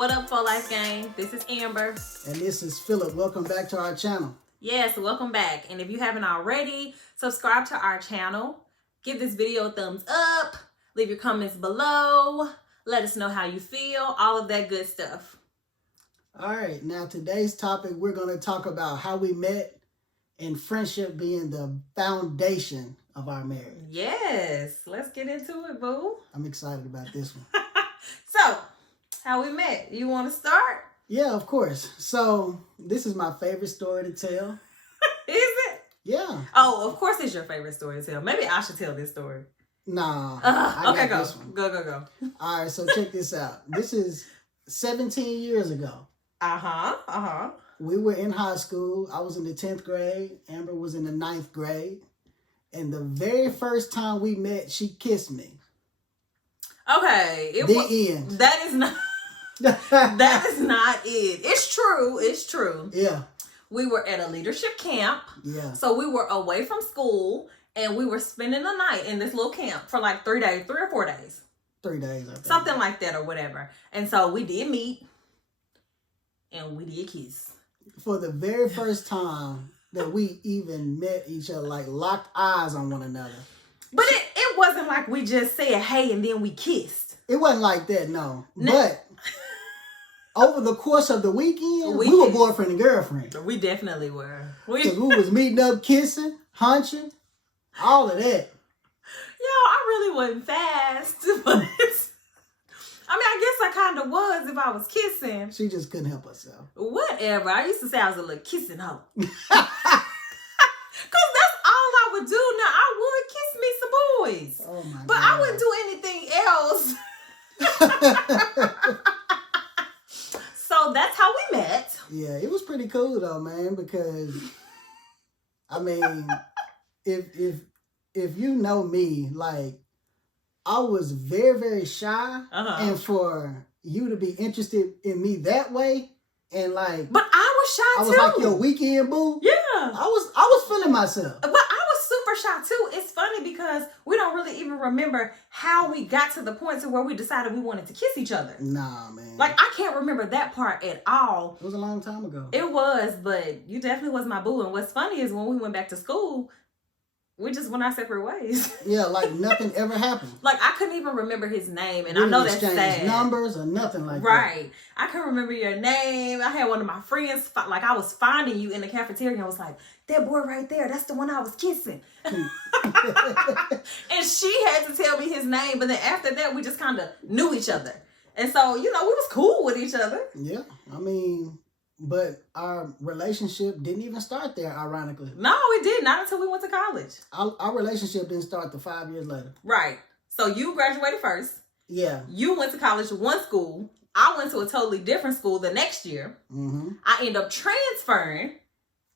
What up, For Life Gang? This is Amber. And this is Philip. Welcome back to our channel. Yes, welcome back. And if you haven't already, subscribe to our channel. Give this video a thumbs up. Leave your comments below. Let us know how you feel. All of that good stuff. All right. Now, today's topic, we're going to talk about how we met and friendship being the foundation of our marriage. Yes. Let's get into it, boo. I'm excited about this one. So, how we met? You want to start? Yeah, of course. So, this is my favorite story to tell. Is it? Yeah. Oh, of course it's your favorite story to tell. Maybe I should tell this story. Nah. Okay, go. This one. Go. All right, so check this out. This is 17 years ago. We were in high school. I was in the 10th grade. Amber was in the 9th grade. And the very first time we met, she kissed me. Okay. End. That is not... That is not it. It's true. Yeah. We were at a leadership camp. Yeah. So we were away from school and we were spending the night in this little camp for like 3 days, 3 or 4 days. 3 days, I think. Something like that or whatever. And so we did meet and we did kiss. For the very first time that we even met each other, like locked eyes on one another. But it wasn't like we just said, hey, and then we kissed. It wasn't like that, no. But over the course of the weekend, we were boyfriend and girlfriend. We definitely were. Because we was meeting up, kissing, hunching, all of that. Yo, I really wasn't fast. But I mean, I guess I kind of was if I was kissing. She just couldn't help herself. Whatever. I used to say I was a little kissing hoe. Because that's all I would do. Now, I would kiss me some boys. Oh, my God. But I wouldn't do anything else. So that's how we met. Yeah, it was pretty cool though, man, because I mean, if you know me, like I was very, very shy, and for you to be interested in me that way, and like, but I was shy too. I was like your weekend boo. Yeah, I was feeling myself. But I was super shy too. It's funny because we don't really even remember how we got to the point to where we decided we wanted to kiss each other. Nah, man. Like I can't remember that part at all. It was a long time ago. It was, but you definitely was my boo. And what's funny is when we went back to school, we just went our separate ways. Yeah, like nothing ever happened. Like I couldn't even remember his name, and I know that's sad. Numbers or nothing like that. Right. I couldn't remember your name. I had one of my friends, like I was finding you in the cafeteria, and I was like, that boy right there, that's the one I was kissing. And she had to tell me his name, but then after that, we just kind of knew each other. And so, we was cool with each other. Yeah, I mean... But our relationship didn't even start there, ironically. No, it did. Not until we went to college. Our relationship didn't start till 5 years later. Right. So you graduated first. Yeah. You went to college, one school. I went to a totally different school the next year. Mm-hmm. I ended up transferring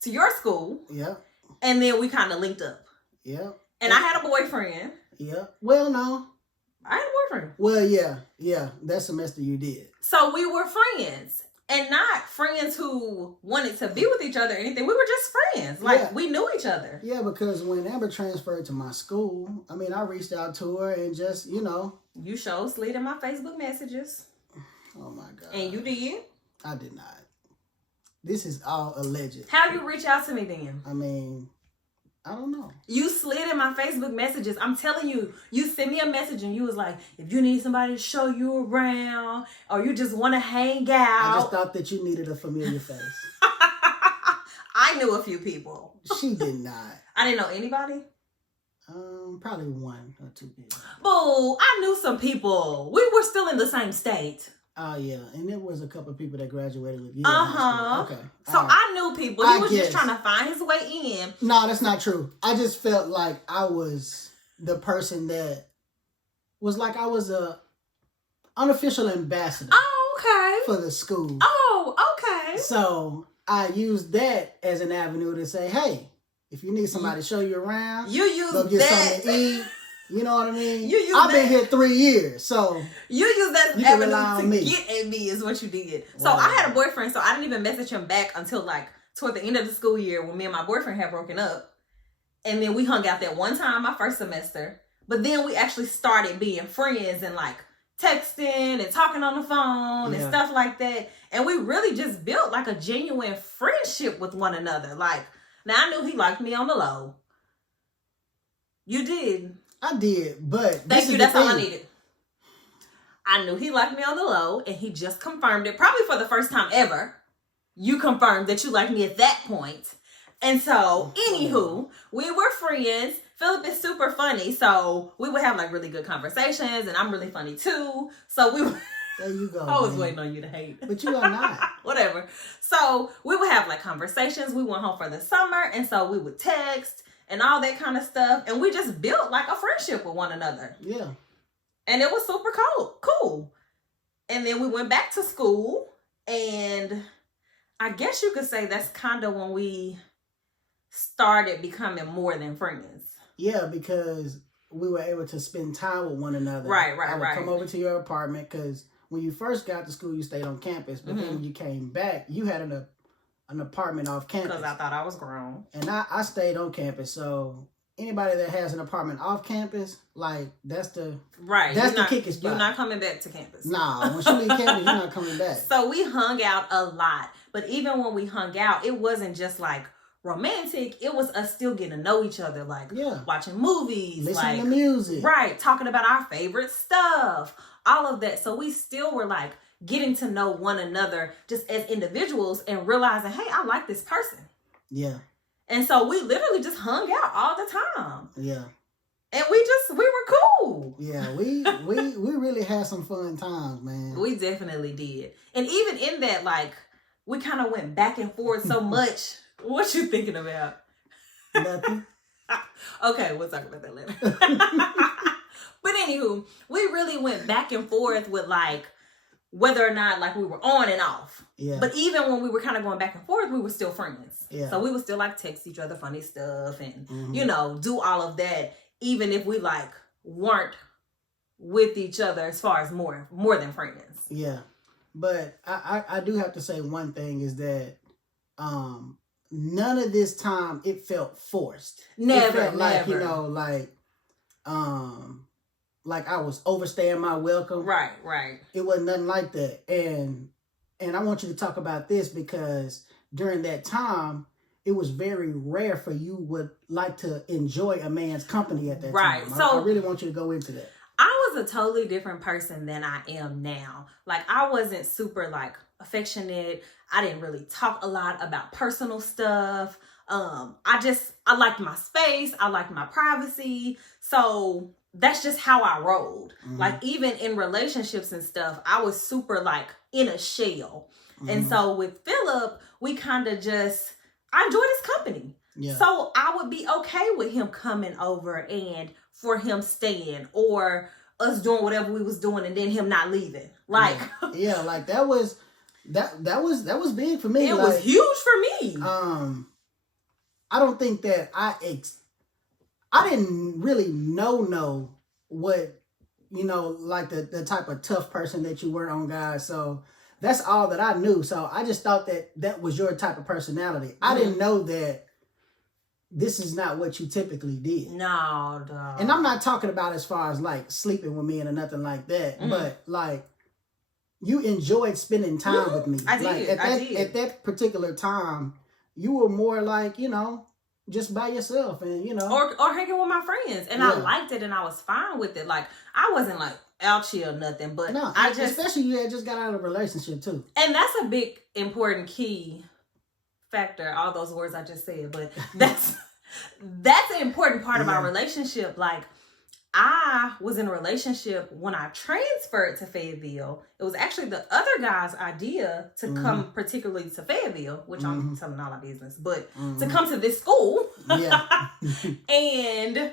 to your school. Yeah. And then we kind of linked up. Yeah. And I had a boyfriend. Yeah. Well, no. I had a boyfriend. Well, yeah. Yeah. That semester you did. So we were friends. And not friends who wanted to be with each other or anything. We were just friends. Like, we knew each other. Yeah, because when Amber transferred to my school, I mean, I reached out to her and just, You showed slid in my Facebook messages. Oh, my God. And you did? I did not. This is all alleged. How do you reach out to me then? I mean... I don't know. You slid in my Facebook messages. I'm telling you, you sent me a message and you was like, if you need somebody to show you around or you just want to hang out. I just thought that you needed a familiar face. I knew a few people. She did not. I didn't know anybody? Probably 1 or 2 people. Boo, I knew some people. We were still in the same state. Oh, yeah. And there was a couple of people that graduated with you. Okay. So I knew people. He was just trying to find his way in. No, that's not true. I just felt like I was the person that was like I was a unofficial ambassador. Oh, okay. For the school. Oh, okay. So I used that as an avenue to say, hey, if you need somebody to show you around, you use go get something to eat. You know what I mean? I've been here 3 years, so you use that avenue to get at me is what you did. So I had a boyfriend, so I didn't even message him back until like toward the end of the school year when me and my boyfriend had broken up. And then we hung out that one time my first semester. But then we actually started being friends and like texting and talking on the phone and stuff like that. And we really just built like a genuine friendship with one another. Like, now I knew he liked me on the low. You did. I did, but thank you. That's all I needed. I knew he liked me on the low, and he just confirmed it. Probably for the first time ever, you confirmed that you liked me at that point. And so, anywho, we were friends. Philip is super funny, so we would have like really good conversations, and I'm really funny too. So we were. There you go. I was waiting on you to hate. But you are not. Whatever. So we would have like conversations. We went home for the summer, and so we would text and all that kind of stuff. And we just built like a friendship with one another. Yeah. And it was super cool. And then we went back to school, and I guess you could say that's kind of when we started becoming more than friends. Yeah, because we were able to spend time with one another. Right. I would come over to your apartment because when you first got to school, you stayed on campus. But then when you came back, you had an apartment off campus. Because I thought I was grown. And I stayed on campus. So anybody that has an apartment off campus, like, that's the kicking spot. You're not coming back to campus. Nah, once you leave campus, you're not coming back. So we hung out a lot. But even when we hung out, it wasn't just like romantic. It was us still getting to know each other, like watching movies, listening to music, right, talking about our favorite stuff, all of that. So we still were like getting to know one another just as individuals and realizing, hey, I like this person. Yeah. And so we literally just hung out all the time. Yeah. And we were cool. Yeah, we really had some fun times, man. We definitely did. And even in that, like, we kind of went back and forth so much. What you thinking about? Nothing. Okay, we'll talk about that later. But anywho, we really went back and forth with like whether or not like we were on and off. Yeah. But even when we were kind of going back and forth, we were still friends. Yeah. So we would still like text each other funny stuff and do all of that, even if we like weren't with each other as far as more than friends. Yeah. But I do have to say one thing is that none of this time it felt forced. Never, it felt like, never. Like I was overstaying my welcome. Right. It wasn't nothing like that. And I want you to talk about this because during that time, it was very rare for you would like to enjoy a man's company at that time. Right. So I really want you to go into that. I was a totally different person than I am now. Like, I wasn't super like affectionate. I didn't really talk a lot about personal stuff. I liked my space. I liked my privacy. So that's just how I rolled. Mm-hmm. Like, even in relationships and stuff, I was super like in a shell. Mm-hmm. And so with Philip, we kind of just, I enjoyed his company. Yeah. So I would be okay with him coming over and for him staying or us doing whatever we was doing and then him not leaving. Like, yeah, like that was big for me. It was huge for me. I don't think that I didn't really know what, like the type of tough person that you were on guys. So that's all that I knew. So I just thought that was your type of personality. Mm-hmm. I didn't know that this is not what you typically did. No. And I'm not talking about as far as like sleeping with me or nothing like that. Mm-hmm. But like you enjoyed spending time with me. I did. At that particular time, you were more like, just by yourself and, Or hanging with my friends. And I liked it and I was fine with it. Like, I wasn't like out here or nothing. But no, especially you had just got out of a relationship too. And that's a big, important key factor, all those words I just said. But that's an important part of our relationship. Like, I was in a relationship when I transferred to Fayetteville. It was actually the other guy's idea to come particularly to Fayetteville, which I'm telling all our business, but to come to this school. Yeah. And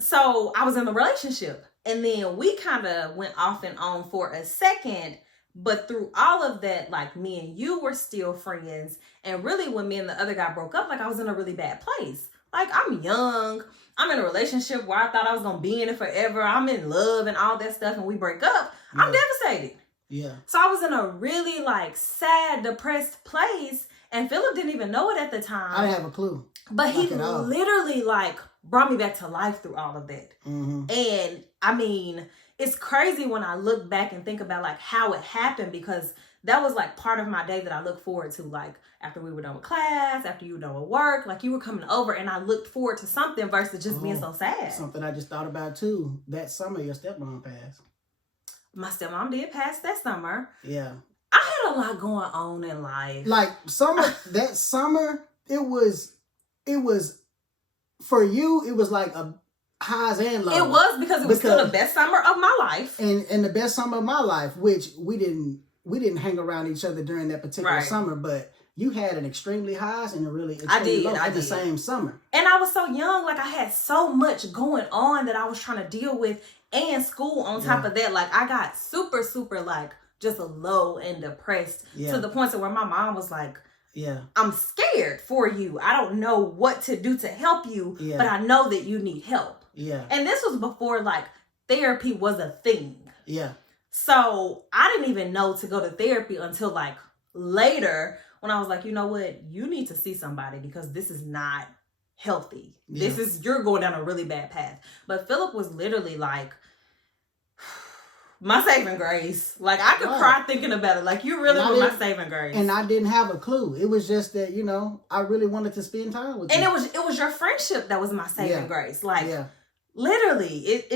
so I was in a relationship and then we kind of went off and on for a second, but through all of that, like me and you were still friends. And really when me and the other guy broke up, like I was in a really bad place. Like I'm young. I'm in a relationship where I thought I was going to be in it forever. I'm in love and all that stuff and we break up. Yeah. I'm devastated. Yeah. So I was in a really like sad, depressed place and Philip didn't even know it at the time. I didn't have a clue. But he literally like brought me back to life through all of that. And I mean, it's crazy when I look back and think about like how it happened, because that was like part of my day that I look forward to. Like after we were done with class, after you were done with work, like you were coming over and I looked forward to something versus just being so sad. Something I just thought about too. That summer your stepmom passed. My stepmom did pass that summer. Yeah. I had a lot going on in life. Like that summer, it was for you, it was like a highs and lows. It was because it was still the best summer of my life. And the best summer of my life, which we didn't hang around each other during that particular summer, but you had an extremely highs and a really extremely low in the same summer. And I was so young, like I had so much going on that I was trying to deal with, and school on top of that. Like I got super, super like just low and depressed to the point where my mom was like, I'm scared for you. I don't know what to do to help you, but I know that you need help. Yeah. And this was before like therapy was a thing. Yeah. So I didn't even know to go to therapy until like later, when I was like, you know what, you need to see somebody because this is not healthy. Yeah. You're going down a really bad path. But Philip was literally like my saving grace. Like I could cry thinking about it. Like you really were my saving grace. And I didn't have a clue. It was just that, I really wanted to spend time with you. And it was your friendship that was my saving grace. Like literally, it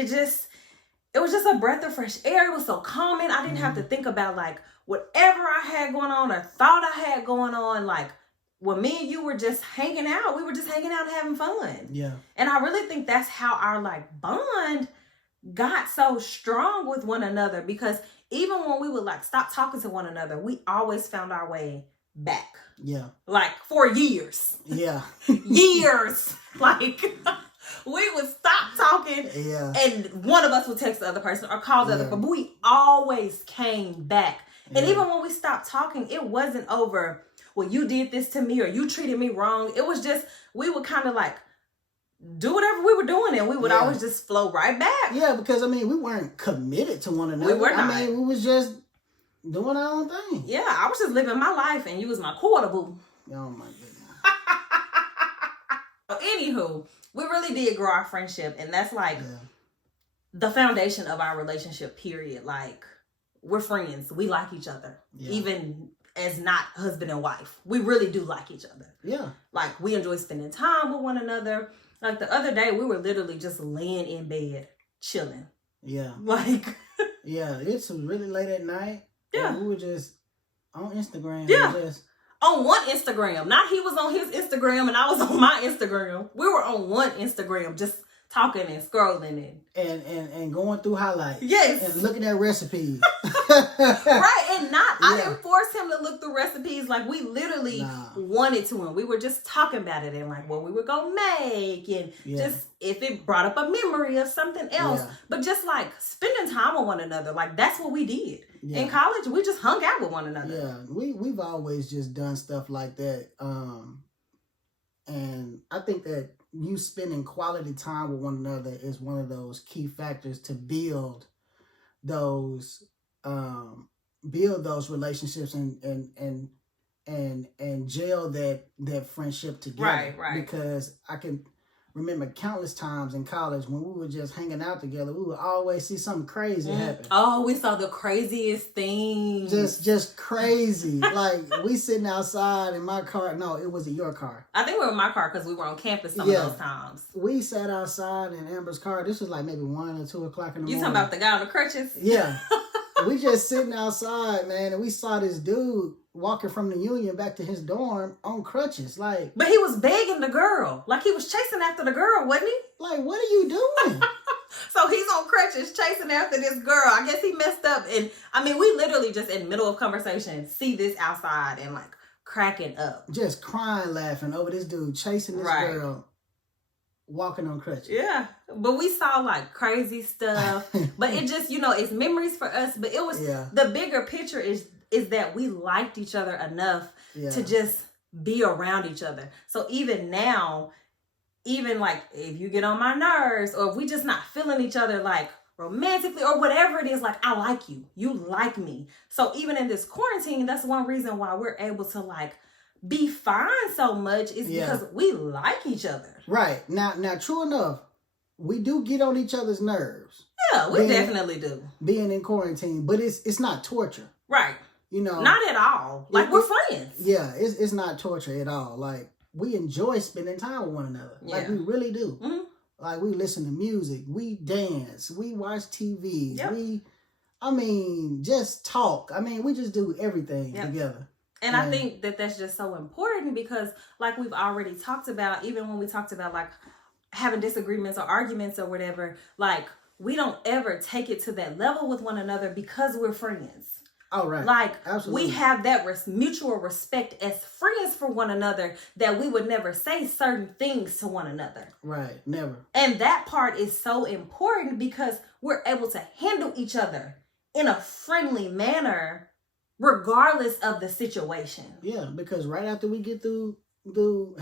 was just a breath of fresh air. It was so calming. I didn't have to think about like whatever I had going on or thought I had going on. Like when me and you were just hanging out, we were just hanging out and having fun. Yeah. And I really think that's how our like bond got so strong with one another, because even when we would like stop talking to one another, we always found our way back. Yeah. Like for years. Yeah. Years. Like we would stop talking and one of us would text the other person or call the other, but we always came back. And even when we stopped talking, it wasn't over, well, you did this to me or you treated me wrong. It was just, we would kind of like do whatever we were doing and we would always just flow right back. Yeah, because we weren't committed to one another. We were not. We was just doing our own thing. Yeah, I was just living my life and you was my quarter boo. Oh my goodness. Anywho, we really did grow our friendship, and that's like the foundation of our relationship, period. Like we're friends. We like each other. Yeah. Even as not husband and wife. We really do like each other. Yeah. Like we enjoy spending time with one another. Like the other day, we were literally just laying in bed, chilling. Yeah. Like. Yeah, it's really late at night. Yeah. We were just on Instagram. Yeah. On one Instagram. Not he was on his Instagram and I was on my Instagram. We were on one Instagram just talking and scrolling and going through highlights. Yes. And looking at recipes. Right. And I didn't force him to look through recipes. Like we literally wanted to, and we were just talking about it and like what we were gonna make and just if it brought up a memory of something else. Yeah. But just like spending time with one another. Like that's what we did. Yeah. In college, we just hung out with one another. Yeah. We've always just done stuff like that. And I think that you spending quality time with one another is one of those key factors to build those relationships and gel that friendship together. Right. Because I can remember countless times in college when we were just hanging out together, we would always see something crazy happen. Oh, we saw the craziest things. Just crazy. Like we sitting outside in my car. No, it wasn't your car. I think we were in my car because we were on campus some of those times. We sat outside in Amber's car. This was like maybe 1 or 2 o'clock in the morning. You talking about the guy on the crutches? Yeah. We just sitting outside, man, and we saw this dude walking from the Union back to his dorm on crutches. Like, but he was begging the girl. Like he was chasing after the girl, wasn't he? Like, what are you doing? So he's on crutches chasing after this girl. I guess he messed up. And I mean, we literally just in the middle of conversation see this outside and like cracking up. Just crying, laughing over this dude chasing this girl. Walking on crutches. Yeah. But we saw like crazy stuff. But it just, it's memories for us. But it was the bigger picture is that we liked each other enough to just be around each other. So even now, even like if you get on my nerves or if we just not feeling each other like romantically or whatever it is, like I like you. You like me. So even in this quarantine, that's one reason why we're able to like be fine so much is because we like each other. Right. Now, true enough, we do get on each other's nerves. Yeah, we definitely do. Being in quarantine, but it's not torture. Right. You know, not at all. Like, we're friends. Yeah, it's not torture at all. Like, we enjoy spending time with one another. Yeah. Like, we really do. Mm-hmm. Like, we listen to music, we dance, we watch TV, just talk. I mean, we just do everything together. And I think that that's just so important because, like we've already talked about, even when we talked about, like, having disagreements or arguments or whatever, like, we don't ever take it to that level with one another because we're friends. Oh, right. Like, absolutely. We have that mutual respect as friends for one another that we would never say certain things to one another. Right. Never. And that part is so important because we're able to handle each other in a friendly manner regardless of the situation. Yeah, because right after we get through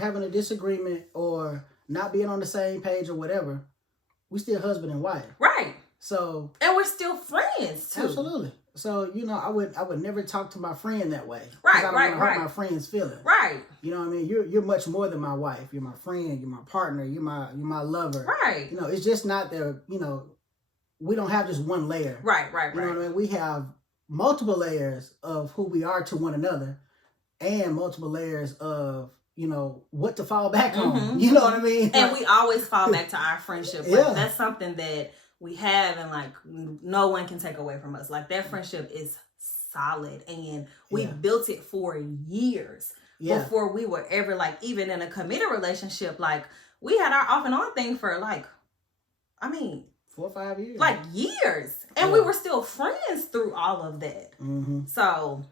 having a disagreement or not being on the same page or whatever, we still husband and wife. Right. So. And we're still friends too. Absolutely. So, you know, I would never talk to my friend that way. Right, I don't want to hurt my friend's feelings. Right. You know what I mean? You're much more than my wife. You're my friend. You're my partner. You're my lover. Right. You know, it's just not there. You know, we don't have just one layer. Right. You know what I mean? We have multiple layers of who we are to one another, and multiple layers of, you know, what to fall back on. You know what I mean? And we always fall back to our friendship. Like, that's something that we have, and like no one can take away from us. Like, that friendship is solid, and we built it for years before we were ever, like, even in a committed relationship. Like, we had our off and on thing for 4 or 5 years, like years, and we were still friends through all of that. So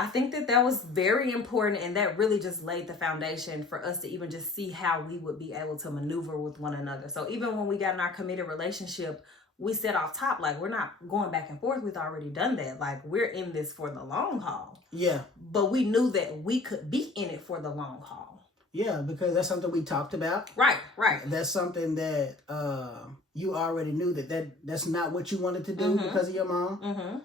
I think that was very important, and that really just laid the foundation for us to even just see how we would be able to maneuver with one another. So even when we got in our committed relationship, we said off top, like, we're not going back and forth. We've already done that. Like, we're in this for the long haul. Yeah. But we knew that we could be in it for the long haul. Yeah, because that's something we talked about. Right. That's something that you already knew that's not what you wanted to do because of your mom.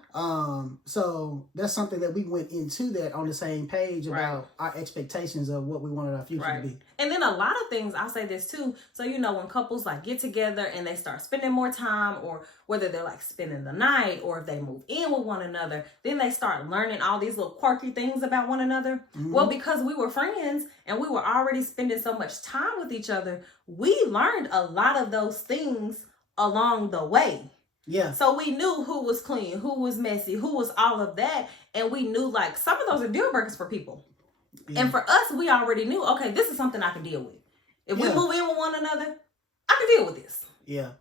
So that's something that we went into that on the same page about our expectations of what we wanted our future to be. And then a lot of things, I'll say this too. So, you know, when couples like get together and they start spending more time, or whether they're like spending the night, or if they move in with one another, then they start learning all these little quirky things about one another. Well, because we were friends and we were already spending so much time with each other, we learned a lot of those things along the way. Yeah. So we knew who was clean, who was messy, who was all of that. And we knew, like, some of those are deal breakers for people. Yeah. And for us, we already knew, okay, this is something I can deal with. If we move in with one another, I can deal with this. Yeah.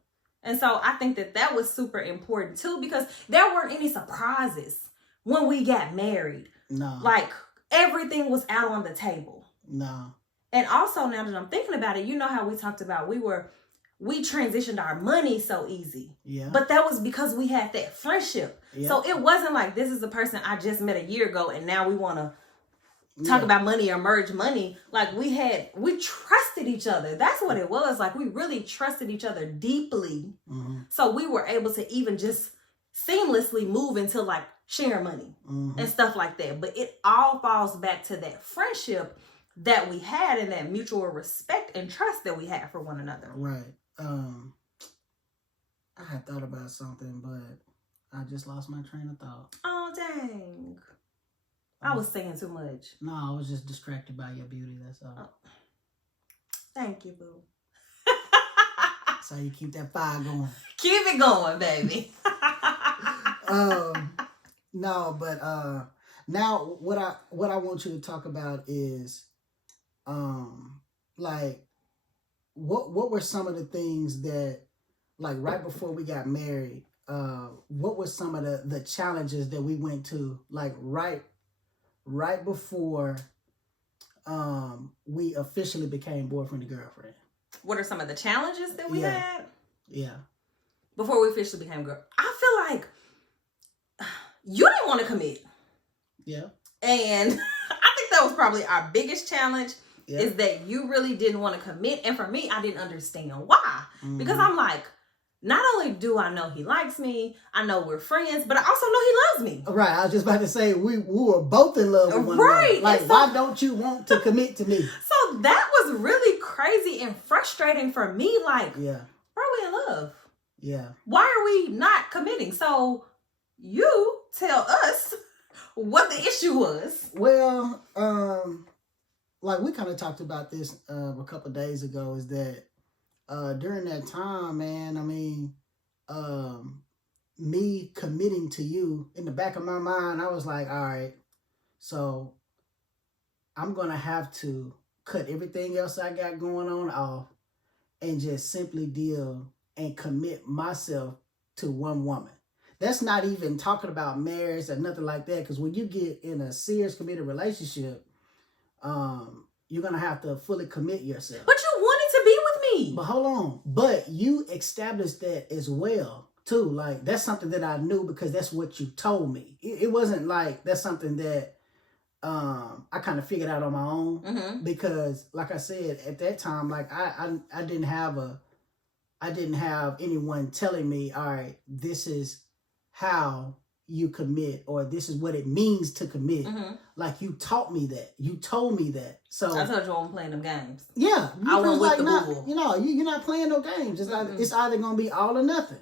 And so I think that was super important too, because there weren't any surprises when we got married. No. Like, everything was out on the table. No. And also, now that I'm thinking about it, you know how we talked about we transitioned our money so easy. Yeah. But that was because we had that friendship. Yeah. So it wasn't like, this is the person I just met a year ago and now we want to talk about money or merge money. Like, we trusted each other. That's what it was. Like, we really trusted each other deeply. So we were able to even just seamlessly move into, like, sharing money and stuff like that. But it all falls back to that friendship that we had and that mutual respect and trust that we had for one another. Right. I had thought about something, but I just lost my train of thought. Oh, dang. I was saying too much. No, I was just distracted by your beauty, that's all. Oh. Thank you, boo. So you keep that fire going. Keep it going, baby. No, but now what I want you to talk about is like what were some of the things that, like, right before we got married, what were some of the challenges that we went to, like, right before we officially became boyfriend and girlfriend? What are some of the challenges that we had? Yeah. Before we officially became girl. I feel like you didn't want to commit. Yeah. And I think that was probably our biggest challenge. Yeah. Is that you really didn't want to commit. And for me, I didn't understand why. Because I'm like, not only do I know he likes me, I know we're friends, but I also know he loves me. Right. I was just about to say we were both in love with one another. Like, so, why don't you want to commit to me? So that was really crazy and frustrating for me. Like, yeah, bro, we in love. Yeah. Why are we not committing? So you tell us what the issue was. Well, like we kind of talked about this a couple of days ago, is that during that time, man, I mean, me committing to you, in the back of my mind, I was like, all right, so I'm going to have to cut everything else I got going on off and just simply deal and commit myself to one woman. That's not even talking about marriage or nothing like that, because when you get in a serious committed relationship, you're going to have to fully commit yourself. But you wanted to be with me. But hold on. But you established that as well, too. Like, that's something that I knew because that's what you told me. It wasn't like that's something that I kind of figured out on my own. Mm-hmm. Because, like I said, at that time, like, I didn't have anyone telling me, all right, this is how you commit, or this is what it means to commit. Mm-hmm. Like, you taught me that. You told me that. So I told you I wasn't playing them games. Yeah. I went with the Google. You know, you're not playing no games. It's like, it's either going to be all or nothing.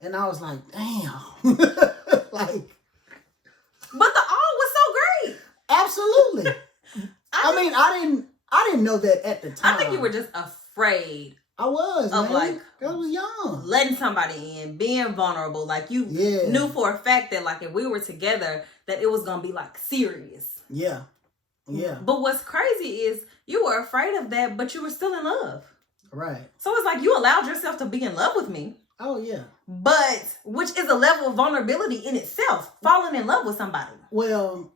And I was like, damn. Like. But the all was so great. Absolutely. I didn't know that at the time. I think you were just afraid. I was, of man. Like, I was young. Letting somebody in, being vulnerable. Like, you knew for a fact that, like, if we were together, that it was going to be, like, serious. Yeah. Yeah. But what's crazy is you were afraid of that, but you were still in love. Right. So it's like you allowed yourself to be in love with me. Oh, yeah. But, which is a level of vulnerability in itself, falling in love with somebody. Well,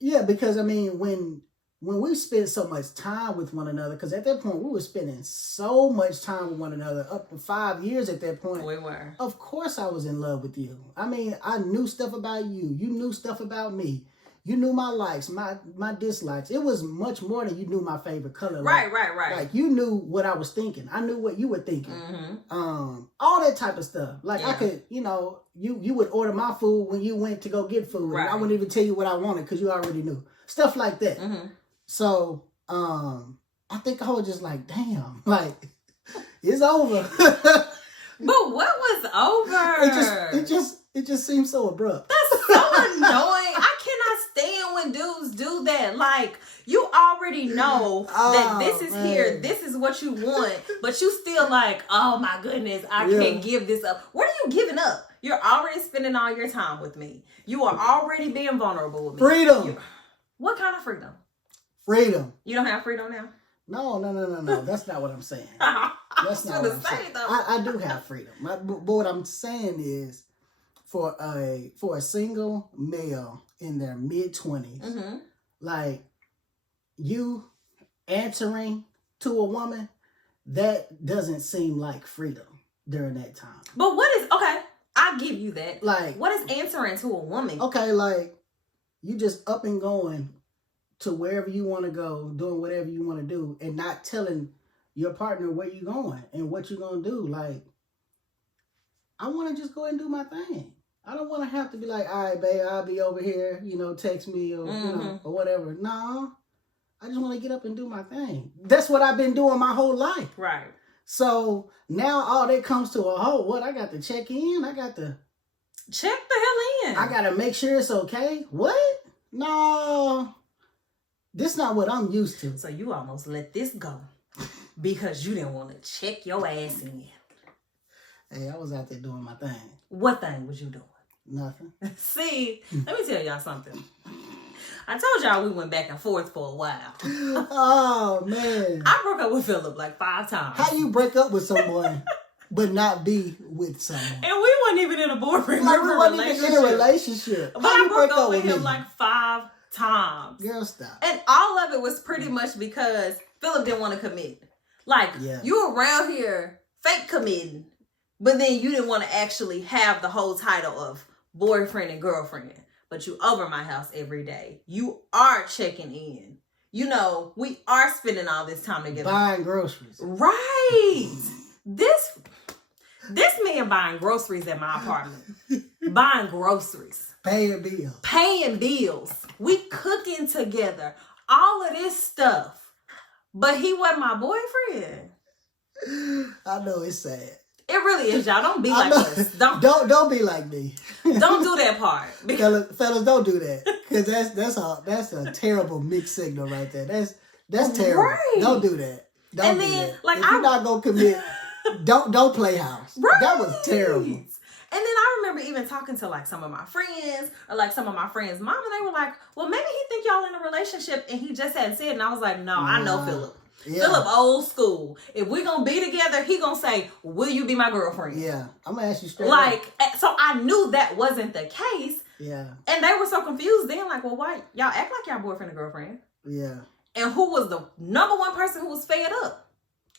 yeah, because, I mean, when we spent so much time with one another, because at that point we were spending so much time with one another, up to 5 years at that point. We were. Of course I was in love with you. I mean, I knew stuff about you. You knew stuff about me. You knew my likes, my dislikes. It was much more than you knew my favorite color. Right. Like, you knew what I was thinking. I knew what you were thinking. Mm-hmm. All that type of stuff. Like, I could, you know, you would order my food when you went to go get food. Right. And I wouldn't even tell you what I wanted because you already knew. Stuff like that. Mm-hmm. So, I think I was just like, damn, like, it's over. But what was over? It just seems so abrupt. That's so annoying. I cannot stand when dudes do that. Like, you already know that this is here, this is what you want, but you still like, oh my goodness, I can't give this up. What are you giving up? You're already spending all your time with me. You are already being vulnerable with me. Freedom. What kind of freedom? Freedom. You don't have freedom now? No. That's not what I'm saying. That's not what I'm saying. I do have freedom. But what I'm saying is, for a single male in their mid-20s, mm-hmm. like, you answering to a woman, that doesn't seem like freedom during that time. But what is, okay, I'll give you that. Like, what is answering to a woman? Okay, like, you just up and going to wherever you want to go, doing whatever you want to do, and not telling your partner where you're going and what you're going to do. Like, I want to just go ahead and do my thing. I don't want to have to be like, all right, babe, I'll be over here, you know, text me or, mm-hmm. you know, or whatever. No, I just want to get up and do my thing. That's what I've been doing my whole life. Right. So now all that comes to a whole, what? I got to check in. I got to check the hell in. I got to make sure it's okay. What? No, this is not what I'm used to. So you almost let this go because you didn't want to check your ass in. Hey, I was out there doing my thing. What thing was you doing? Nothing. See, let me tell y'all something. I told y'all we went back and forth for a while. Oh, man. I broke up with Philip like 5 times. How you break up with someone but not be with someone? And we weren't even in a boyfriend. Like, we weren't even in a relationship. But I broke up with him like 5 times. Girl, stop. And all of it was pretty much because Philip didn't want to commit. Like, you around here fake committing, but then you didn't want to actually have the whole title of boyfriend and girlfriend. But you over my house every day. You are checking in. You know, we are spending all this time together. Buying groceries. Right. This, am buying groceries at my apartment. Buying groceries. Paying bills. We cooking together. All of this stuff. But he wasn't my boyfriend. I know it's sad. It really is, y'all. Don't be like us. Don't be like me. Don't do that part. Fellas, don't do that. Because that's a terrible mixed signal right there. That's terrible. Right. Don't do that. Don't do that. Like, if you're not gonna commit, don't play house. Right. That was terrible. And then I remember even talking to like some of my friends or like some of my friends' mom, and they were like, well, maybe he think y'all in a relationship and he just hadn't said it. And I was like, no, I know Philip. Yeah. Philip old school. If we're going to be together, he going to say, will you be my girlfriend? Yeah. I'm going to ask you straight up. So I knew that wasn't the case. Yeah. And they were so confused then, like, well, why? Y'all act like y'all boyfriend and girlfriend. Yeah. And who was the number one person who was fed up?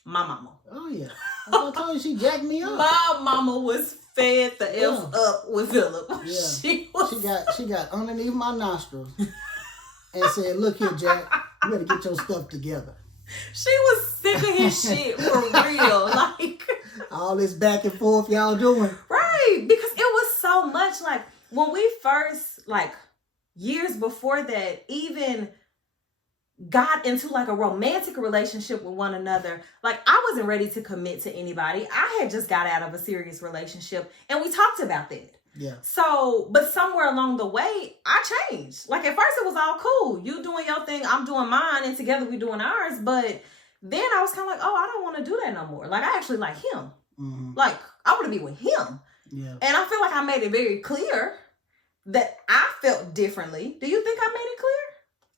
My mama. Oh, yeah. I told you she jacked me up. My mama was fed the F up with Philip. Yeah. She got underneath my nostrils and said, look here, Jack, you better get your stuff together. She was sick of his shit for real. Like, all this back and forth y'all doing. Right. Because it was so much like when we first, like years before that, even got into like a romantic relationship with one another. Like, I wasn't ready to commit to anybody. I had just got out of a serious relationship and we talked about that. Yeah. So, but somewhere along the way, I changed. Like, at first it was all cool. You doing your thing, I'm doing mine, and together we doing ours. But then I was kind of like, oh, I don't want to do that no more. Like, I actually like him. Mm-hmm. Like, I want to be with him. Yeah. And I feel like I made it very clear that I felt differently. Do you think I made it clear?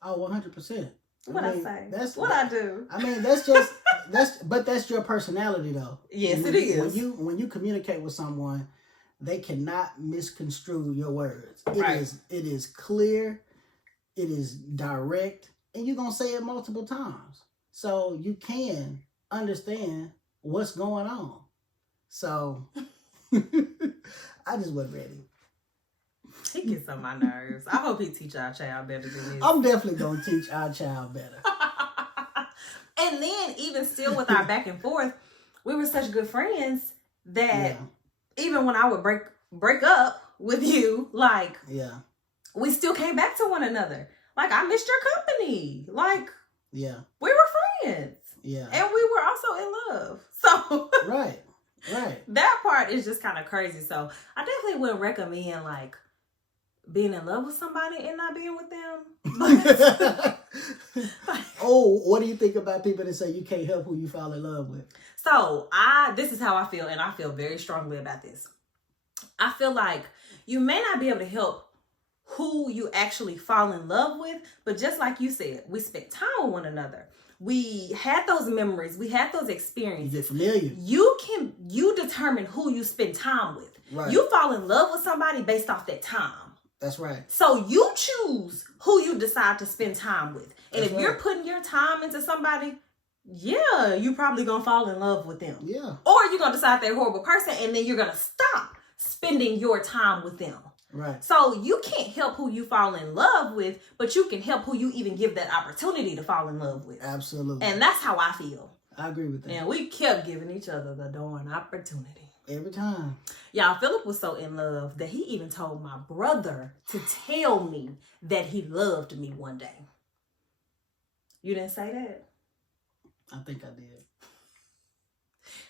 Oh, 100%. I say? That's what I do. I mean, that's your personality though. Yes, it is. When you communicate with someone, they cannot misconstrue your words. It is clear, it is direct, and you're gonna say it multiple times. So you can understand what's going on. So I just wasn't ready. He gets on my nerves. I hope he teach our child better than this. I'm definitely gonna teach our child better. And then even still with our back and forth, we were such good friends that even when I would break up with you, like, we still came back to one another. Like, I missed your company. Like, we were friends. Yeah. And we were also in love. So Right. That part is just kind of crazy. So I definitely wouldn't recommend like being in love with somebody and not being with them. Oh, what do you think about people that say you can't help who you fall in love with? So this is how I feel, and I feel very strongly about this. I feel like you may not be able to help who you actually fall in love with, but just like you said, we spent time with one another. We had those memories. We had those experiences. You get familiar. You determine who you spend time with. Right. You fall in love with somebody based off that time. That's right. So you choose who you decide to spend time with. And if you're putting your time into somebody, you're probably going to fall in love with them. Yeah. Or you're going to decide they're a horrible person and then you're going to stop spending your time with them. Right. So you can't help who you fall in love with, but you can help who you even give that opportunity to fall in love with. Absolutely. And that's how I feel. I agree with that. And we kept giving each other the darn opportunity. Every time. Y'all, Philip was so in love that he even told my brother to tell me that he loved me one day. You didn't say that? I think I did.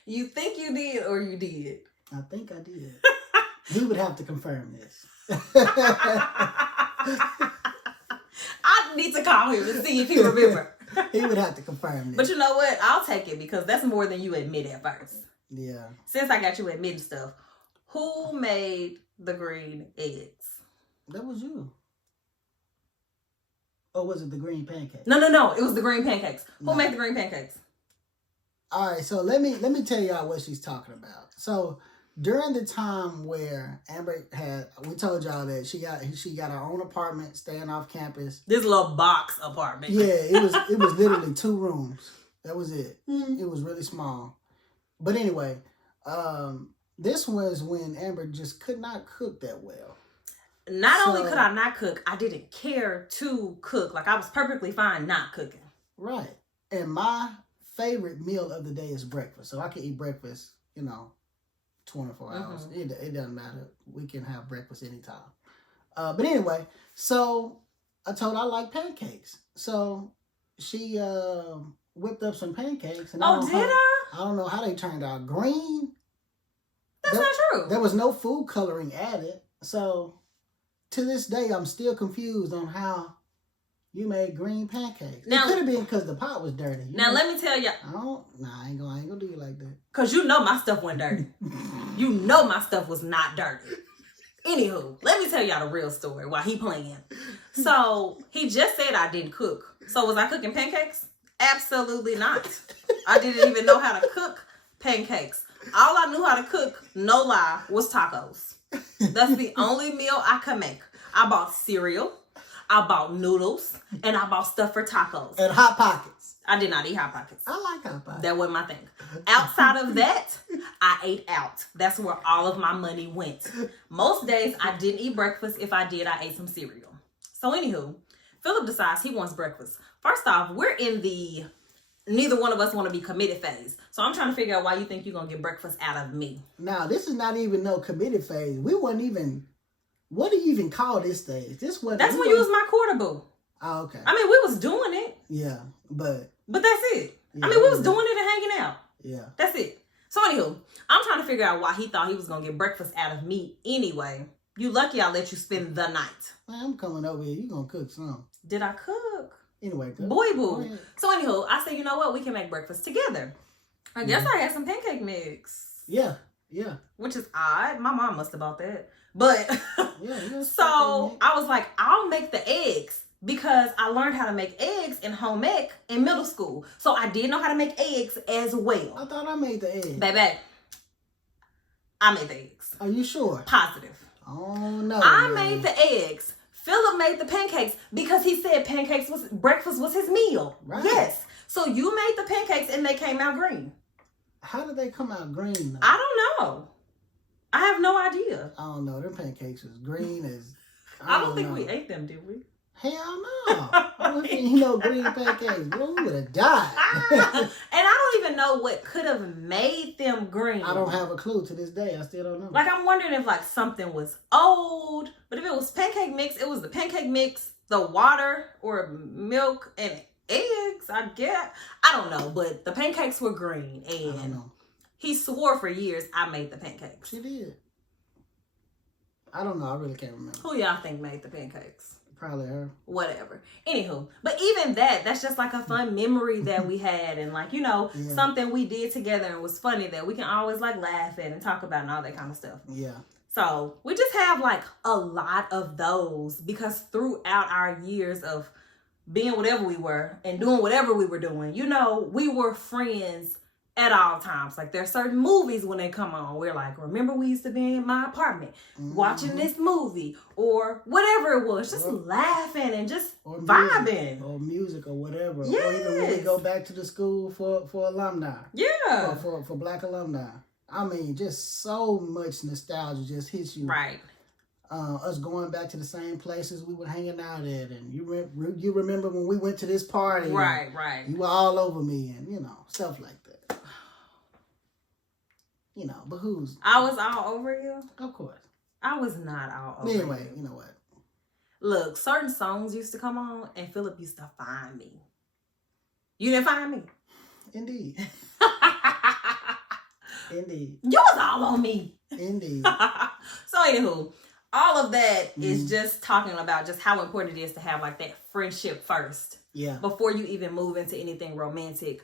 You think you did or you did? I think I did. He would have to confirm this. I need to call him and see if he remember. He would have to confirm this. But you know what? I'll take it because that's more than you admit at first. Yeah. Since I got you admitting stuff, who made the green eggs? That was you. Or was it the green pancakes? No. It was the green pancakes. Who made the green pancakes? All right. So let me tell y'all what she's talking about. So during the time where Amber we told y'all that she got her own apartment, staying off campus. This little box apartment. Yeah, it was literally 2 rooms. That was it. Mm-hmm. It was really small. But anyway, this was when Amber just could not cook that well. Not only could I not cook, I didn't care to cook. Like, I was perfectly fine not cooking. Right. And my favorite meal of the day is breakfast. So I can eat breakfast, 24 hours. It doesn't matter. We can have breakfast anytime. But anyway, so I told her I like pancakes. So she whipped up some pancakes. And I don't know how they turned out. Green. That's not true. There was no food coloring added. So to this day, I'm still confused on how you made green pancakes. Now, it could have been because the pot was dirty. Let me tell you. I ain't gonna do you like that. Because you know my stuff wasn't dirty. You know my stuff was not dirty. Anywho, let me tell y'all the real story while he playing. So, he just said I didn't cook. So, was I cooking pancakes? Absolutely not. I didn't even know how to cook pancakes. All I knew how to cook, no lie, was tacos. That's the only meal I could make. I bought cereal, I bought noodles, and I bought stuff for tacos. And Hot Pockets. I did not eat Hot Pockets. I like Hot Pockets. That wasn't my thing. Outside of that, I ate out. That's where all of my money went. Most days, I didn't eat breakfast. If I did, I ate some cereal. So anywho, Philip decides he wants breakfast. First off, we're in the neither one of us want to be committed phase. So I'm trying to figure out why you think you're going to get breakfast out of me. Now, this is not even no committed phase. We wasn't even, what do you even call this stage? That's when you was my quarter boo. Oh, okay. I mean, we was doing it. Yeah, but that's it. Yeah, I mean, we was doing it and hanging out. Yeah. That's it. So anywho, I'm trying to figure out why he thought he was going to get breakfast out of me anyway. You lucky I let you spend the night. Man, I'm coming over here. You going to cook some. Did I cook? Anyway, good. Boy boo. So anywho, I said, you know what? We can make breakfast together. I guess I had some pancake mix. Yeah. Which is odd. My mom must have bought that. But yeah. So I was like, I'll make the eggs because I learned how to make eggs in home ec in middle school. So I did know how to make eggs as well. I thought I made the eggs. Baby, I made the eggs. Are you sure? Positive. Oh no. I made the eggs. Philip made the pancakes because he said breakfast was his meal. Right. Yes. So you made the pancakes and they came out green. How did they come out green though? I don't know. I have no idea. I don't know. Them pancakes was green as... I don't think we ate them, did we? Hell no. I don't think green pancakes. Bro, we would have died. And I don't even know what could have made them green. I don't have a clue to this day. I still don't know. Like, I'm wondering if, like, something was old. But if it was pancake mix, it was the pancake mix, the water, or milk, and eggs, I guess. I don't know. But the pancakes were green. And I don't know. He swore for years I made the pancakes. She did. I don't know. I really can't remember. Who y'all think made the pancakes? Probably her. Whatever. Anywho, but even that's just like a fun memory that we had, and like, you know, something we did together and was funny that we can always like laugh at and talk about and all that kind of stuff. Yeah. So we just have like a lot of those because throughout our years of being whatever we were and doing whatever we were doing, you know, we were friends at all times. Like there's certain movies when they come on, we're like, remember we used to be in my apartment watching this movie or whatever it was, just laughing and just vibing. Or music or whatever. Yes. Or even when we go back to the school for alumni. Yeah. For Black alumni. I mean, just so much nostalgia just hits you. Right. Us going back to the same places we were hanging out at, and you remember when we went to this party. Right. You were all over me, and you know, stuff like that. You know, but who's... I was all over you? Of course. I was not all over you. Anyway, you know what? Look, certain songs used to come on, and Philip used to find me. You didn't find me? Indeed. Indeed. You was all on me. Indeed. So, anywho, all of that is just talking about just how important it is to have, like, that friendship first. Yeah. Before you even move into anything romantic.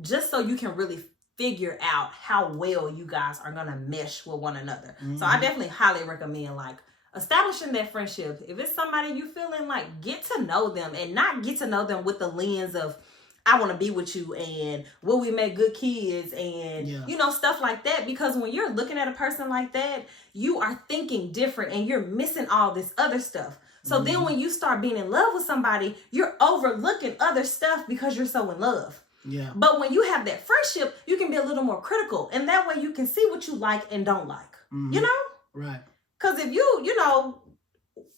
Just so you can really figure out how well you guys are going to mesh with one another. So I definitely highly recommend like establishing that friendship. If it's somebody you feeling like, get to know them and not get to know them with the lens of, I want to be with you and will we make good kids and, you know, stuff like that. Because when you're looking at a person like that, you are thinking different and you're missing all this other stuff. So then when you start being in love with somebody, you're overlooking other stuff because you're so in love. Yeah. But when you have that friendship, you can be a little more critical. And that way you can see what you like and don't like. You know? Right. Because if you know,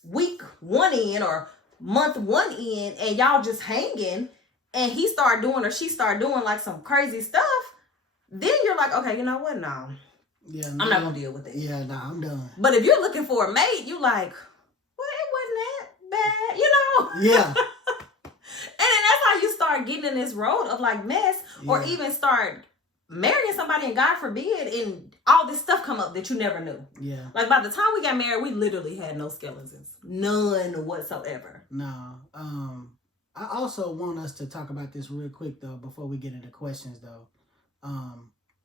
week one in or month one in and y'all just hanging and he start doing or she start doing like some crazy stuff, then you're like, okay, you know what? No. Yeah, I'm not gonna deal with it. Yeah, nah, I'm done. But if you're looking for a mate, you like, well, it wasn't that bad, you know? Yeah. And then that's how you start getting in this road of like mess, or even start marrying somebody, and God forbid, and all this stuff come up that you never knew. Yeah. Like by the time we got married, we literally had no skeletons. None whatsoever. No. I also want us to talk about this real quick though, before we get into questions though.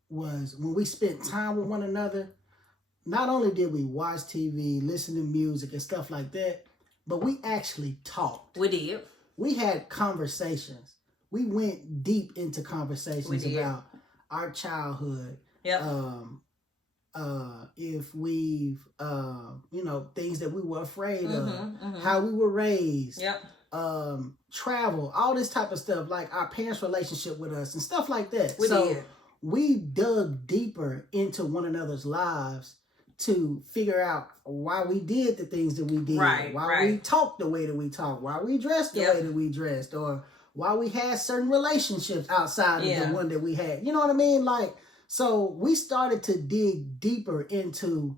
Was when we spent time with one another, not only did we watch TV, listen to music and stuff like that, but we actually talked. We did. We had conversations. We went deep into conversations about our childhood. Yep. If we've, things that we were afraid of, how we were raised. Yep. Travel, all this type of stuff, like our parents' relationship with us and stuff like that. We did. We dug deeper into one another's lives to figure out why we did the things that we did, why we talked the way that we talked, why we dressed the way that we dressed, or why we had certain relationships outside of the one that we had. You know what I mean? Like, so we started to dig deeper into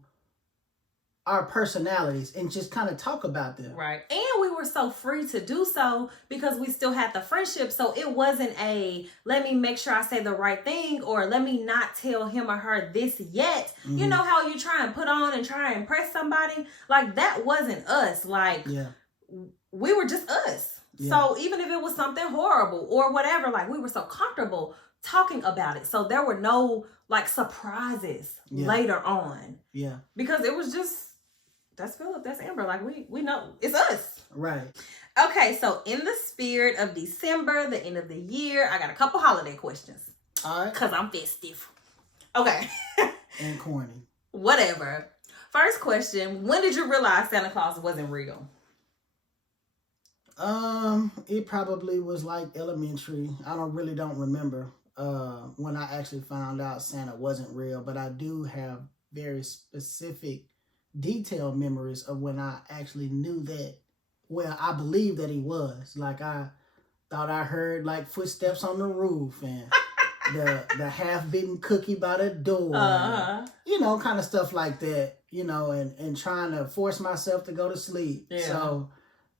our personalities and just kind of talk about them. Right. And we were so free to do so because we still had the friendship. So it wasn't let me make sure I say the right thing, or let me not tell him or her this yet. Mm-hmm. You know how you try and put on and try and impress somebody? Like, that wasn't us. Like, we were just us. Yeah. So even if it was something horrible or whatever, like, we were so comfortable talking about it. So there were no like surprises later on. Yeah. Because it was just, that's Philip, that's Amber. Like, we know it's us. Right. Okay, so in the spirit of December, the end of the year, I got a couple holiday questions. All right. Because I'm festive. Okay. And corny. Whatever. First question, when did you realize Santa Claus wasn't real? It probably was like elementary. I don't remember when I actually found out Santa wasn't real, but I do have very specific detailed memories of when I actually knew that, well, I believed that he was. Like, I thought I heard like footsteps on the roof and the half-bitten cookie by the door, and, kind of stuff like that, and trying to force myself to go to sleep so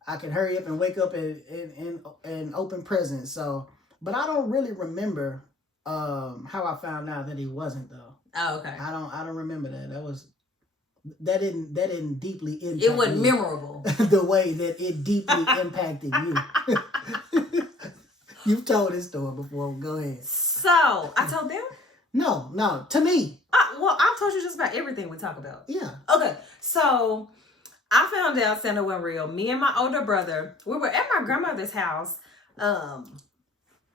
I could hurry up and wake up and open presents. So, but I don't really remember how I found out that he wasn't though. Oh, okay. I don't remember that. That didn't deeply impact it wasn't me memorable the way that it deeply impacted you. You've told this story before. Go ahead. So I told them? No, to me. Well, I told you just about everything we talk about. Yeah. Okay, so I found out Santa wasn't real. Me and my older brother, we were at my grandmother's house. I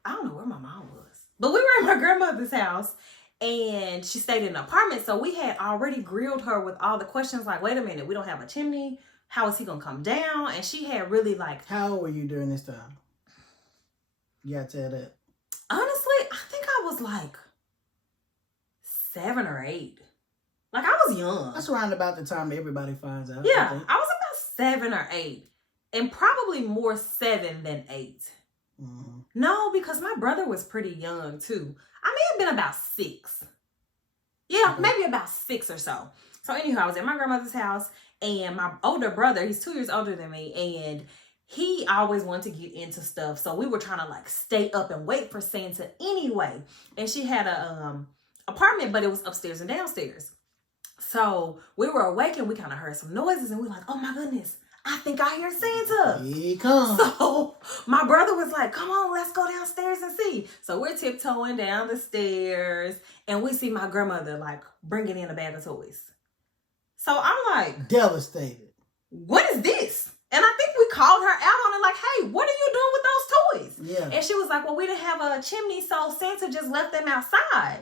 don't know where my mom was, but we were at my grandmother's house. And she stayed in an apartment, so we had already grilled her with all the questions like, wait a minute, we don't have a chimney. How is he going to come down? And she had really like... How old were you during this time? You got to tell that. Honestly, I think I was like 7 or 8. Like, I was young. That's around about the time everybody finds out. Yeah, I was about 7 or 8. And probably more 7 than 8. Mm-hmm. No, because my brother was pretty young too. I may have been about 6. Yeah, maybe about 6 or so. So anyhow, I was at my grandmother's house, and my older brother, he's 2 years older than me, and he always wanted to get into stuff. So we were trying to like stay up and wait for Santa anyway. And she had a apartment, but it was upstairs and downstairs. So we were awake and we kind of heard some noises, and we were like, oh my goodness, I think I hear Santa. Here he comes. So my brother was like, come on, let's go downstairs and see. So we're tiptoeing down the stairs, and we see my grandmother like bringing in a bag of toys. So I'm like, devastated. What is this? And I think we called her out on it like, hey, what are you doing with those toys? Yeah. And she was like, well, we didn't have a chimney, so Santa just left them outside.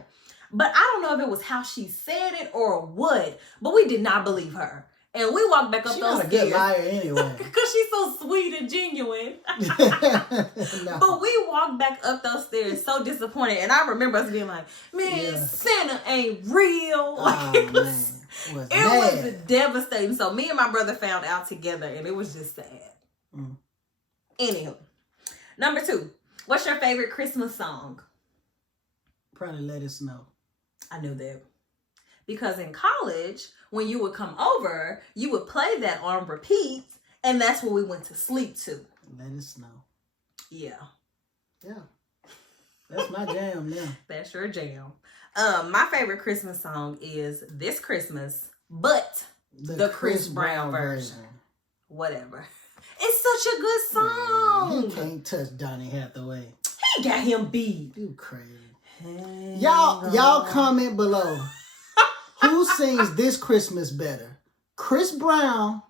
But I don't know if it was how she said it or what, but we did not believe her. And we walked back up those stairs. She's a good liar anyway. Because she's so sweet and genuine. No. But we walked back up those stairs so disappointed. And I remember us being like, man, Santa ain't real. Like, it was devastating. So me and my brother found out together, and it was just sad. Mm. Anywho, number 2. What's your favorite Christmas song? Probably Let It Snow. I knew that. because in college, when you would come over, you would play that on repeat, and that's what we went to sleep to. Let it snow. Yeah. Yeah. That's my jam now. That's your jam. My favorite Christmas song is This Christmas, but the Chris Brown version. Whatever. It's such a good song. You can't touch Donny Hathaway. He got him beat. You crazy. Y'all comment below. Who sings This Christmas better? Chris Brown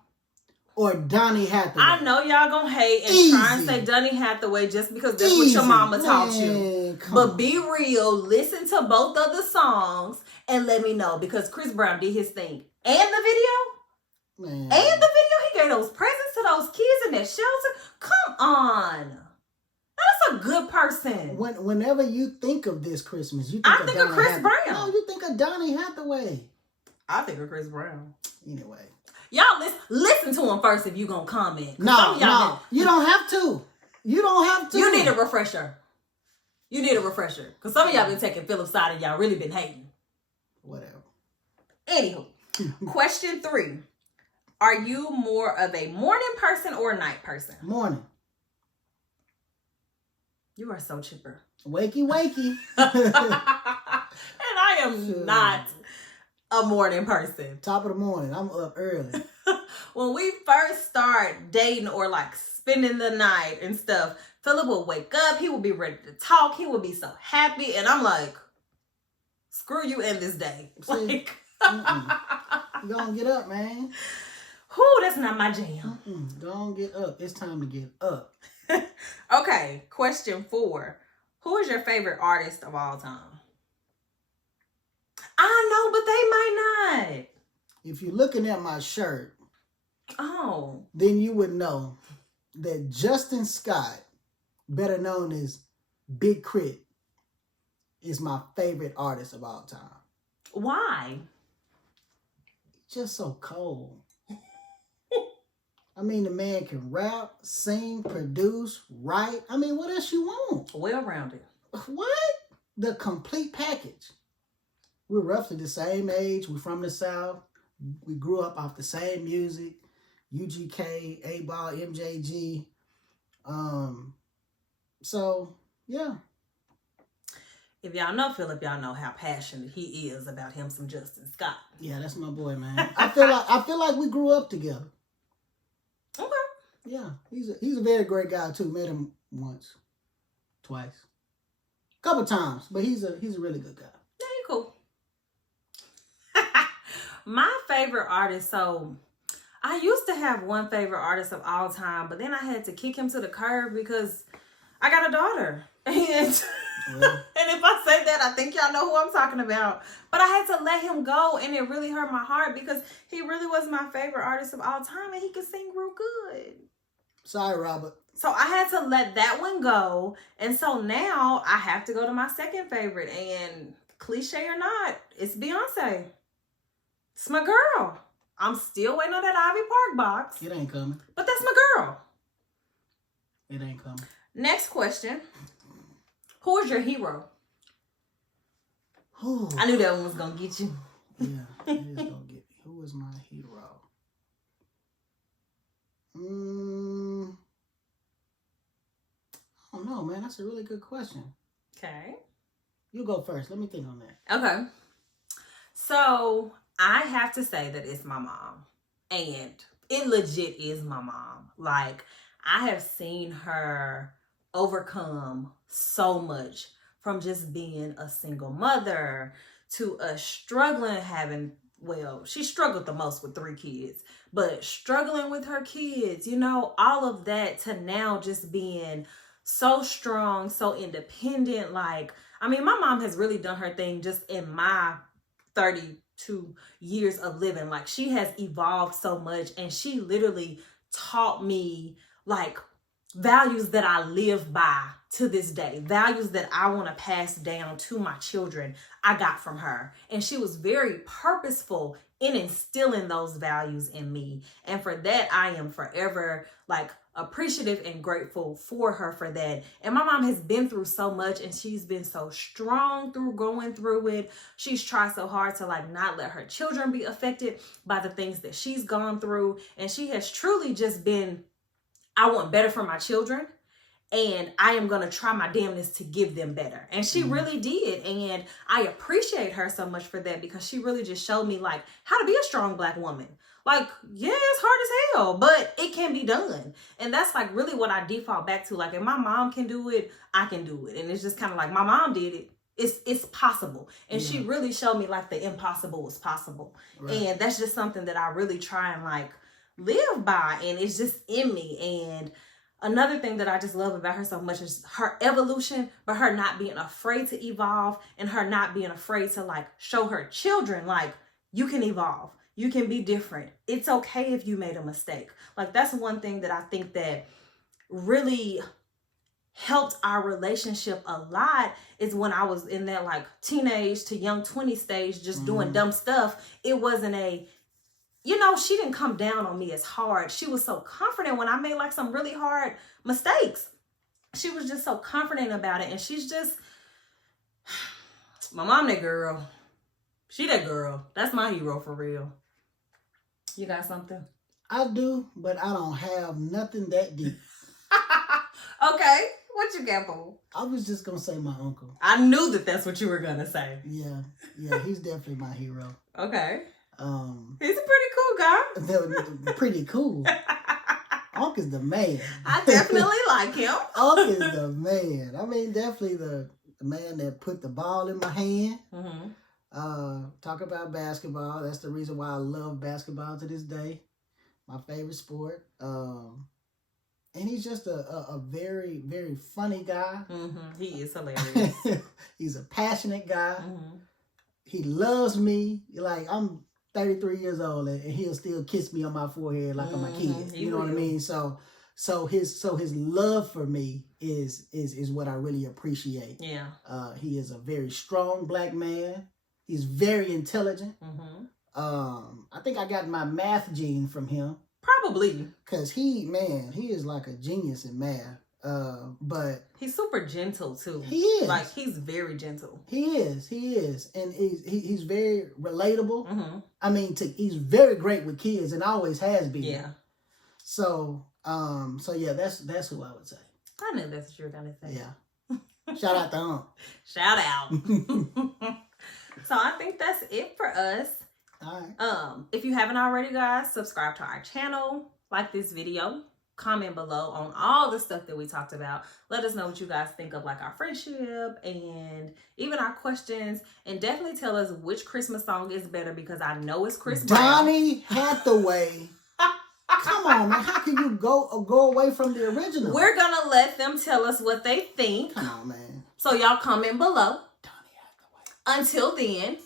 or Donny Hathaway? I know y'all gonna hate and try and say Donny Hathaway just because that's what your mama taught you. But be real, listen to both of the songs and let me know, because Chris Brown did his thing. And the video? Man. And the video, he gave those presents to those kids in that shelter. Come on. That's a good person. Whenever you think of This Christmas, you think of Chris Brown. No, you think of Donny Hathaway. I think of Chris Brown. Anyway. Y'all listen to him first if you gonna comment. No, you don't have to. You don't have to. You need a refresher. Because some of y'all been taking Philip's side and y'all really been hating. Whatever. Anywho, question 3. Are you more of a morning person or a night person? Morning. You are so chipper. Wakey. And I am not a morning person. Top of the morning. I'm up early. When we first start dating or like spending the night and stuff, Philip will wake up. He will be ready to talk. He will be so happy. And I'm like, screw you in this day. Like, you gonna get up, man. Whew, that's not my jam. Go on, get up. It's time to get up. Okay, question 4. Who is your favorite artist of all time? I know, but they might not. If you're looking at my shirt, then you would know that Justin Scott, better known as Big Crit, is my favorite artist of all time. Why? Just so cold. I mean, the man can rap, sing, produce, write. I mean, what else you want? Well-rounded. What? The complete package. We're roughly the same age. We're from the South. We grew up off the same music. UGK, A-Ball, MJG. So, yeah. If y'all know Philip, y'all know how passionate he is about him some Justin Scott. Yeah, that's my boy, man. I feel like we grew up together. Okay. Yeah, he's a very great guy too. Met him once, twice, couple times, but he's a really good guy. Yeah, he cool. My favorite artist. So I used to have one favorite artist of all time, but then I had to kick him to the curb because I got a daughter, and and if I say that, I think y'all know who I'm talking about. But I had to let him go, and it really hurt my heart because he really was my favorite artist of all time, and he could sing real good. Sorry, Robert. So I had to let that one go, and so now I have to go to my second favorite, and cliche or not, it's Beyonce. It's my girl. I'm still waiting on that Ivy Park box. It ain't coming. But that's my girl. It ain't coming. Next question. Who is your hero? Ooh. I knew that one was going to get you. Yeah, it is going to get me. Who is my hero? I don't know, man. That's a really good question. Okay. You go first. Let me think on that. Okay. So I have to say that it's my mom. And it legit is my mom. Like, I have seen her overcome so much, from just being a single mother to a struggling she struggled the most with 3 kids, but struggling with her kids, all of that, to now just being so strong, so independent. Like, I mean, my mom has really done her thing just in my 32 years of living. Like, she has evolved so much, and she literally taught me like values that I live by to this day, values that I want to pass down to my children. I got from her, and she was very purposeful in instilling those values in me. And for that, I am forever like appreciative and grateful for her for that. And my mom has been through so much, and she's been so strong through going through it. She's tried so hard to like not let her children be affected by the things that she's gone through. And she has truly just been, I want better for my children, and I am going to try my damnedest to give them better. And she really did. And I appreciate her so much for that, because she really just showed me like how to be a strong Black woman. Like, yeah, it's hard as hell, but it can be done. And that's like really what I default back to. Like, if my mom can do it, I can do it. And it's just kind of like my mom did it. It's possible. And she really showed me like the impossible is possible. Right. And that's just something that I really try and like live by. And it's just in me. And another thing that I just love about her so much is her evolution, but her not being afraid to evolve, and her not being afraid to like show her children like you can evolve. You can be different. It's okay if you made a mistake. Like, that's one thing that I think that really helped our relationship a lot, is when I was in that like teenage to young 20 stage, just doing dumb stuff. It wasn't she didn't come down on me as hard. She was so confident when I made like some really hard mistakes. She was just so confident about it. And she's just, my mom, that girl. She that girl. That's my hero for real. You got something? I do, but I don't have nothing that deep. Okay. What you got, boo? I was just going to say my uncle. I knew that that's what you were going to say. Yeah, he's definitely my hero. Okay. He's a pretty cool guy. Pretty cool. Unc is the man. I definitely like him. Unc is the man. I mean, definitely the man that put the ball in my hand. Talk about basketball. That's the reason why I love basketball to this day. My favorite sport. And he's just a very, very funny guy. He is hilarious. He's a passionate guy. He loves me. Like, I'm 33 years old, and he'll still kiss me on my forehead like I'm a kid. You know what I mean? So his love for me is what I really appreciate. Yeah. He is a very strong Black man. He's very intelligent. I think I got my math gene from him. Probably. Because he is like a genius in math. But he's super gentle too. He is. Like, he's very gentle. He is. And he's very relatable. I mean, he's very great with kids, and always has been. Yeah. So yeah, that's who I would say. I knew that's what you were gonna say. Yeah. Shout out to Unc. Shout out. So I think that's it for us. All right. If you haven't already, guys, subscribe to our channel, like this video, comment below on all the stuff that we talked about. Let us know what you guys think of like our friendship and even our questions, and definitely tell us which Christmas song is better, because I know it's Chris Brown. Donny Hathaway. Come on, man. How can you go away from the original? We're gonna let them tell us what they think. Come on, man. So y'all comment below. Donny Hathaway. Until then,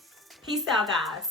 peace out, guys.